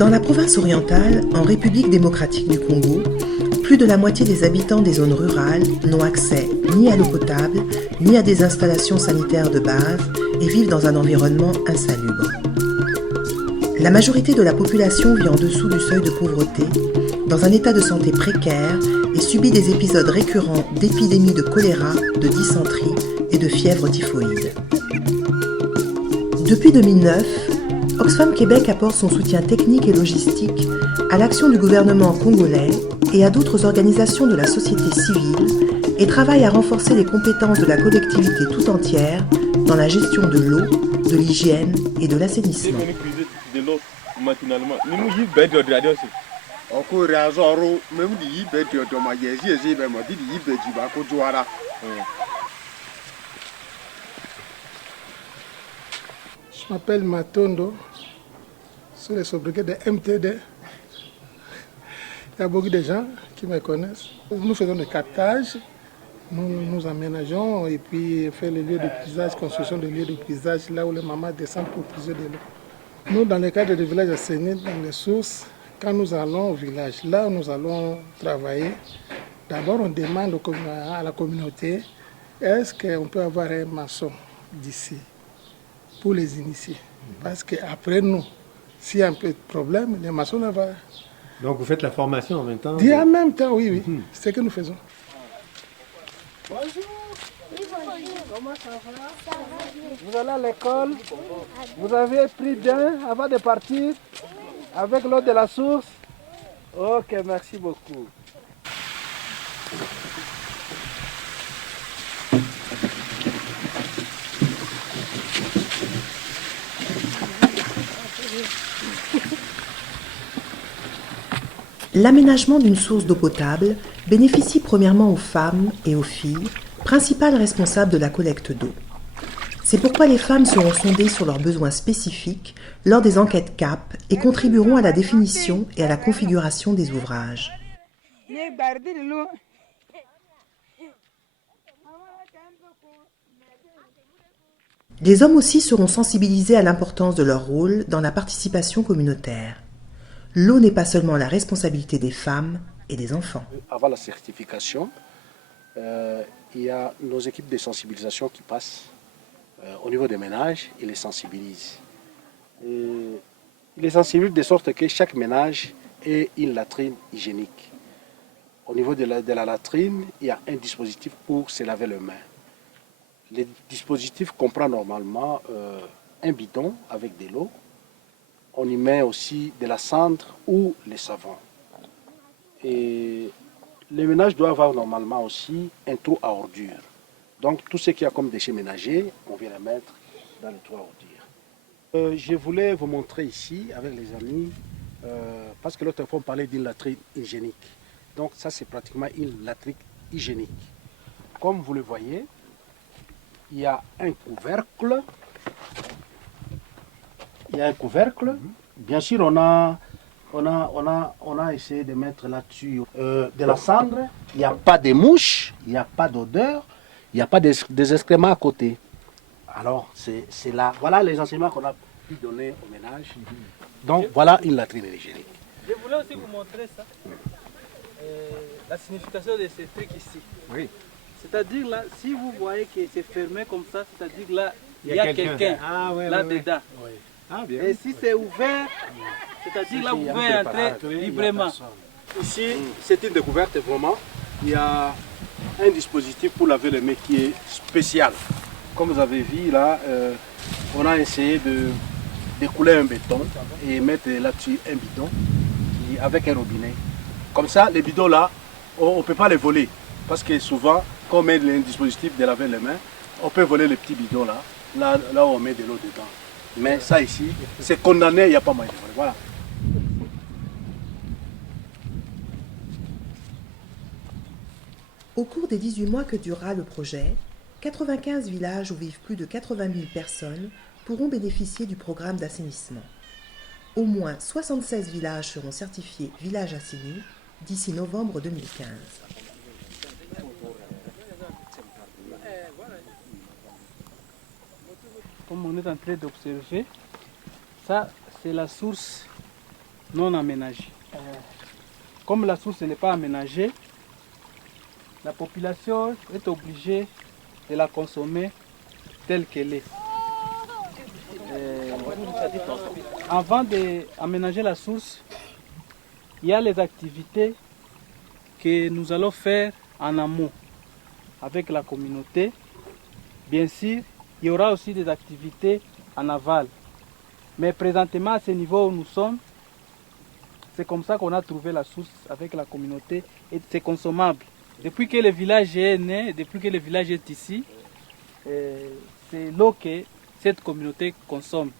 Dans la province orientale, en République démocratique du Congo, plus de la moitié des habitants des zones rurales n'ont accès ni à l'eau potable, ni à des installations sanitaires de base et vivent dans un environnement insalubre. La majorité de la population vit en dessous du seuil de pauvreté, dans un état de santé précaire et subit des épisodes récurrents d'épidémies de choléra, de dysenterie et de fièvre typhoïde. Depuis 2009, Oxfam Québec apporte son soutien technique et logistique à l'action du gouvernement congolais et à d'autres organisations de la société civile et travaille à renforcer les compétences de la collectivité tout entière dans la gestion de l'eau, de l'hygiène et de l'assainissement. Je m'appelle Matondo, je suis le sobriquet de MTD. Il y a beaucoup de gens qui me connaissent. Nous faisons des captages, nous aménageons et puis faire les lieux de puisage, construction de lieux de puisage, là où les mamans descendent pour puiser de l'eau. Nous, dans le cadre des villages assainis, dans les sources, quand nous allons au village, là où nous allons travailler, d'abord on demande à la communauté, est-ce qu'on peut avoir un maçon d'ici pour les initier? Parce qu'après nous, s'il y a un peu de problème, les maçons ne vont... Donc vous faites la formation en même temps? En même temps, oui, c'est ce que nous faisons. Bonjour. Oui, bonjour. Comment ça va? Ça va bien. Vous allez à l'école? Vous avez pris bien avant de partir avec l'eau de la source? Ok, merci beaucoup. L'aménagement d'une source d'eau potable bénéficie premièrement aux femmes et aux filles, principales responsables de la collecte d'eau. C'est pourquoi les femmes seront sondées sur leurs besoins spécifiques lors des enquêtes CAP et contribueront à la définition et à la configuration des ouvrages. Les hommes aussi seront sensibilisés à l'importance de leur rôle dans la participation communautaire. L'eau n'est pas seulement la responsabilité des femmes et des enfants. Avant la certification, il y a nos équipes de sensibilisation qui passent au niveau des ménages, ils les sensibilisent. Ils les sensibilisent de sorte que chaque ménage ait une latrine hygiénique. Au niveau de la latrine, il y a un dispositif pour se laver les mains. Le dispositif comprend normalement un bidon avec de l'eau. On y met aussi de la cendre ou les savons. Et les ménages doivent avoir normalement aussi un trou à ordures. Donc tout ce qu'il y a comme déchets ménagers, on vient les mettre dans le trou à ordures. Je voulais vous montrer ici avec les amis, parce que l'autre fois on parlait d'une latrine hygiénique. Donc ça c'est pratiquement une latrine hygiénique. Comme vous le voyez, il y a un couvercle. Il y a un couvercle. Bien sûr, on a essayé de mettre là-dessus de la cendre. Il n'y a pas de mouches, il n'y a pas d'odeur, il n'y a pas des excréments à côté. Alors, c'est là. Voilà les enseignements qu'on a pu donner au ménage. Donc, voilà une latrine hygiénique. Je voulais aussi vous montrer ça. La signification de ce truc ici. Oui. C'est-à-dire là, si vous voyez que c'est fermé comme ça, c'est-à-dire là, il y a quelqu'un là-dedans. Oui. Ah, bien. Et si c'est ouvert, c'est-à-dire là, vous pouvez entrer librement. Ici, c'est une découverte vraiment. Il y a un dispositif pour laver les mains qui est spécial. Comme vous avez vu là, on a essayé de couler un béton et mettre là-dessus un bidon avec un robinet. Comme ça, les bidons là, on ne peut pas les voler. Parce que souvent, quand on met un dispositif de laver les mains, on peut voler les petits bidons là où on met de l'eau dedans. Mais ça ici, c'est condamné, il n'y a pas moyen de voler. Voilà. Au cours des 18 mois que durera le projet, 95 villages où vivent plus de 80 000 personnes pourront bénéficier du programme d'assainissement. Au moins 76 villages seront certifiés villages assainis d'ici novembre 2015. Comme on est en train d'observer, ça c'est la source non aménagée. Comme la source n'est pas aménagée, la population est obligée de la consommer telle qu'elle est. Avant d'aménager la source, il y a les activités que nous allons faire en amont avec la communauté. Bien sûr, il y aura aussi des activités en aval. Mais présentement, à ce niveau où nous sommes, c'est comme ça qu'on a trouvé la source avec la communauté et c'est consommable. Depuis que le village est né, depuis que le village est ici, c'est l'eau que cette communauté consomme.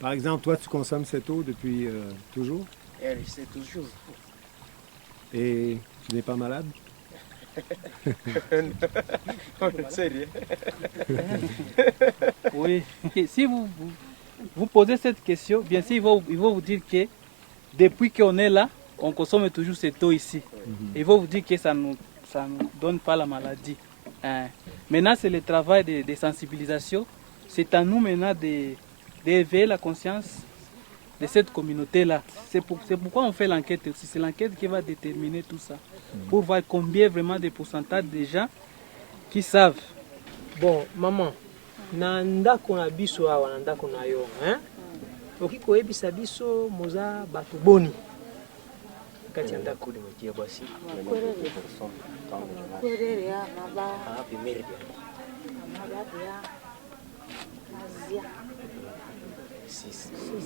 Par exemple, toi, tu consommes cette eau depuis toujours? C'est toujours. Et tu n'es pas malade? On ne sait rien. Oui, si vous posez cette question, bien sûr, ils vont vous dire que depuis qu'on est là, on consomme toujours cette eau ici. Ils vont vous dire que ça ne nous donne pas la maladie. Maintenant, c'est le travail de sensibilisation. C'est à nous maintenant d'éveiller la conscience de cette communauté-là. C'est pourquoi on fait l'enquête aussi. C'est l'enquête qui va déterminer tout ça. Pour voir combien vraiment de pourcentage de gens qui savent. Bon, maman, na ndako na biso awa na ndako na yo, hein? Oki koyebisa biso moza bato boni. Kati ya ndako de motie basi.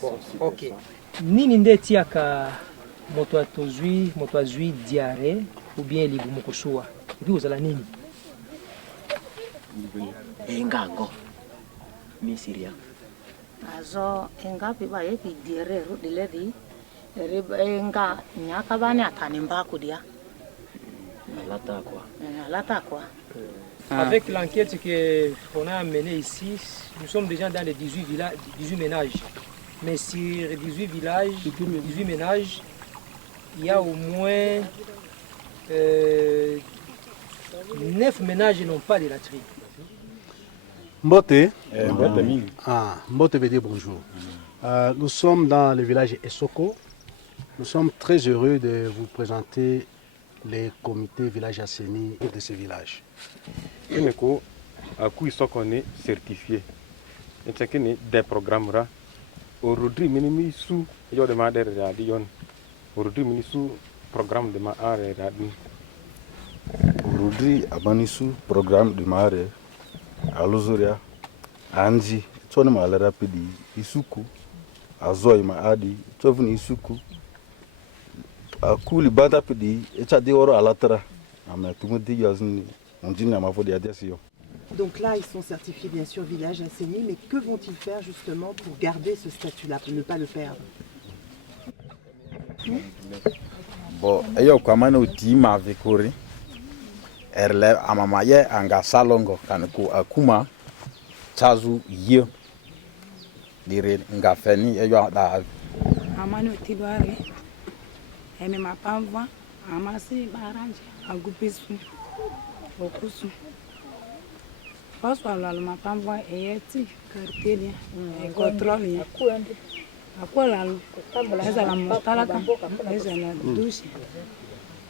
Bon, ok. Nini nde tiaka moto azwi diarrhée ou bien libumu kosuwa? Epi ozala nini? Engango. Misiria. Azo engapi ba yepi diarrhée diledi enga nyaka bani atani mbako dia. Lata quoi. Avec l'enquête qu'on a menée ici, nous sommes déjà dans les 18 ménages. Mais sur 18 ménages, il y a au moins 9 ménages qui n'ont pas de latrine. Mbote. Mbote veut dire bonjour. Nous sommes dans le village Esoko. Nous sommes très heureux de vous présenter les comités village assainis de ce village. Nous sommes certifiés. Nous avons des programmes. Aujourd'hui, nous sommes programme de Mahare. Aujourd'hui, nous programme de Mahare. Alozoria, Anji, Tony Malarapidi, Isuku, Azoi Maadi, Tovni Isuku, Akuli Batapidi, Etchadioro Alatra, Amatumudi Yazni, on dit Namafodi Adesio. Donc là, ils sont certifiés bien sûr village assaini, mais que vont-ils faire justement pour garder ce statut-là, pour ne pas le perdre? Bon, ayo kwamana utima vikuri. Erle amamaye anga salongo kanku akuma chazu ye dire ngafeni eyo da amani utibare eme mapamva amasi baranje agupisu okusu paswa la mapamva eyeti kartelia e contrôle akola eza la motalaka eza la douche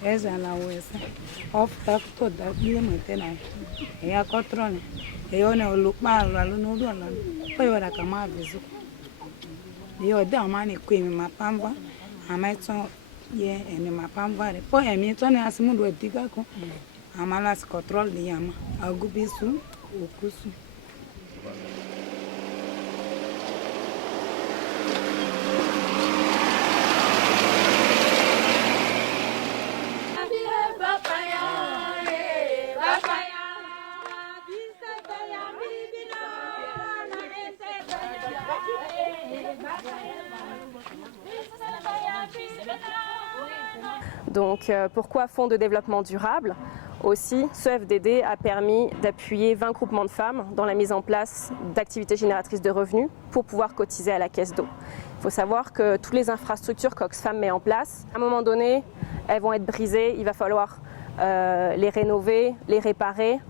eza la wese of takto da bile metena ya contrôle eyone olukpa la no do la po yora kama vizu yo da mani kwemi mapamba amaito ye ene mapamba re po emi to ne asimundu etika ko amala s contrôle de yama agubisu okusu. Donc pourquoi Fonds de développement durable? Aussi, ce FDD a permis d'appuyer 20 groupements de femmes dans la mise en place d'activités génératrices de revenus pour pouvoir cotiser à la caisse d'eau. Il faut savoir que toutes les infrastructures qu'Oxfam met en place, à un moment donné, elles vont être brisées, il va falloir les rénover, les réparer,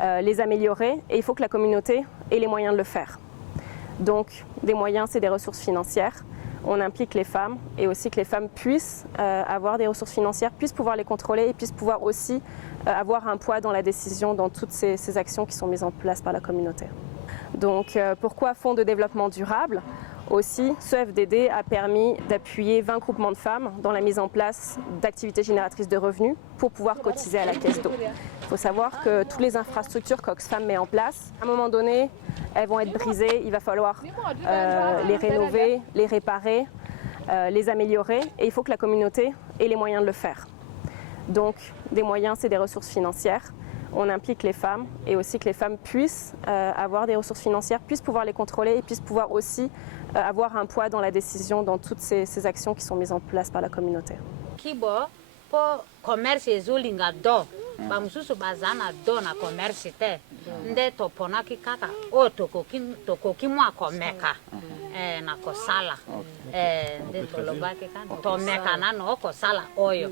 les améliorer et il faut que la communauté ait les moyens de le faire. Donc, des moyens, c'est des ressources financières. on implique les femmes et aussi que les femmes puissent avoir des ressources financières, puissent pouvoir les contrôler et puissent pouvoir aussi avoir un poids dans la décision dans toutes ces actions qui sont mises en place par la communauté. Donc pourquoi Fonds de développement durable? Aussi, ce FDD a permis d'appuyer 20 groupements de femmes dans la mise en place d'activités génératrices de revenus pour pouvoir cotiser à la caisse d'eau. Il faut savoir que toutes les infrastructures qu'Oxfam met en place, à un moment donné, elles vont être brisées, il va falloir les rénover, les réparer, les améliorer et il faut que la communauté ait les moyens de le faire. Donc, des moyens, c'est des ressources financières. On implique les femmes et aussi que les femmes puissent avoir des ressources financières, puissent pouvoir les contrôler et puissent pouvoir aussi avoir un poids dans la décision dans toutes ces actions qui sont mises en place par la communauté. Kibo, pour commerce ezolinga do, bamususu bazana do na commerce te, nde topona kikata o tokoki mwa komeka na kosala, nde toloba kikata tomeka na no kosala oyo.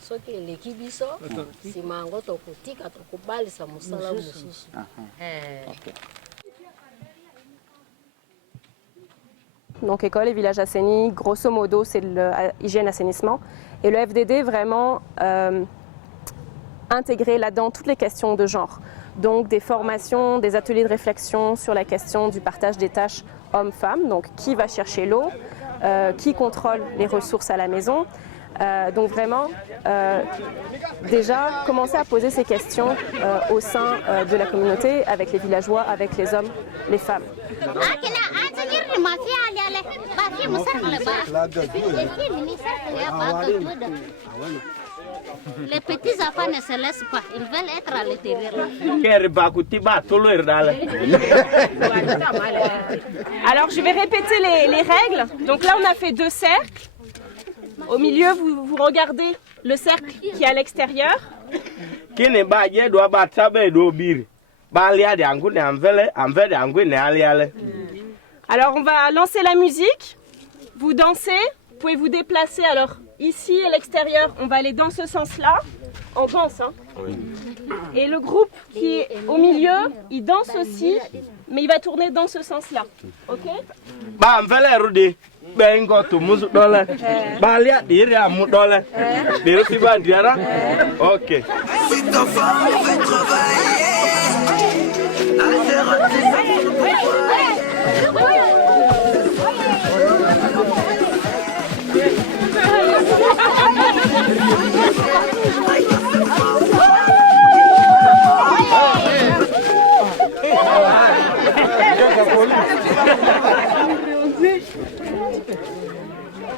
Soki eleki biso simango tokotika tokobalisa mosala mosusu. Donc école et village assaini, grosso modo, c'est l'hygiène-assainissement. Et le FDD vraiment intégré là-dedans toutes les questions de genre. Donc des formations, des ateliers de réflexion sur la question du partage des tâches hommes-femmes. Donc qui va chercher l'eau, qui contrôle les ressources à la maison. Donc vraiment, déjà commencer à poser ces questions au sein de la communauté, avec les villageois, avec les hommes, les femmes. Les petits enfants ne se laissent pas, ils veulent être à l'intérieur. Alors je vais répéter les règles. Donc là on a fait 2 cercles. Au milieu vous regardez le cercle qui est à l'extérieur. Alors on va lancer la musique, vous dansez, vous pouvez vous déplacer. Alors ici à l'extérieur, on va aller dans ce sens-là, on danse. Hein. Oui. Et le groupe qui est au milieu, il danse aussi, mais il va tourner dans ce sens-là. Ok? Ok. Si ta femme veut travailler,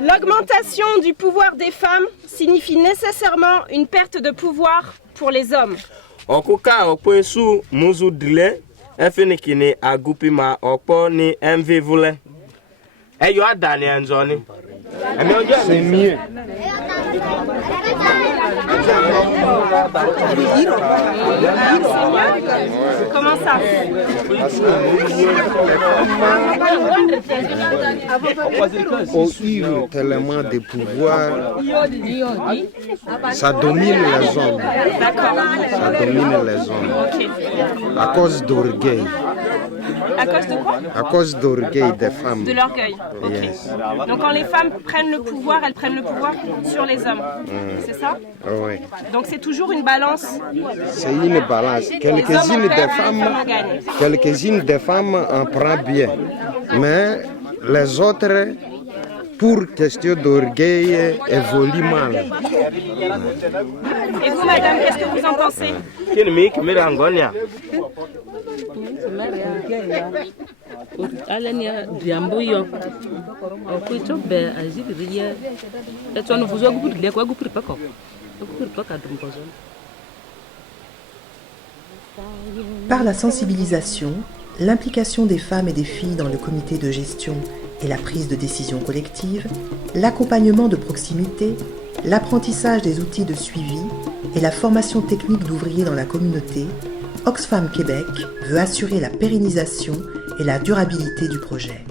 L'augmentation du pouvoir des femmes signifie nécessairement une perte de pouvoir pour les hommes. Okuka okwesu muzu dile efinikini agupima okpo ni envivule. Eyo adani enzoni. C'est mieux. Comment ça? Ont eu tellement de pouvoir, ça domine les hommes. Ça domine les hommes. À cause d'orgueil. À cause de quoi? À cause d'orgueil des femmes. De l'orgueil. Okay. Yes. Donc quand les femmes prennent le pouvoir, elles prennent le pouvoir sur les hommes. C'est ça? Oui. Donc c'est toujours une balance. C'est une balance. Quelques-unes des femmes en prennent bien. Mais les autres, pour question d'orgueil, évoluent mal. Et vous, madame, qu'est-ce que vous en pensez? Par la sensibilisation, l'implication des femmes et des filles dans le comité de gestion et la prise de décision collective, l'accompagnement de proximité, l'apprentissage des outils de suivi et la formation technique d'ouvriers dans la communauté, Oxfam Québec veut assurer la pérennisation et la durabilité du projet.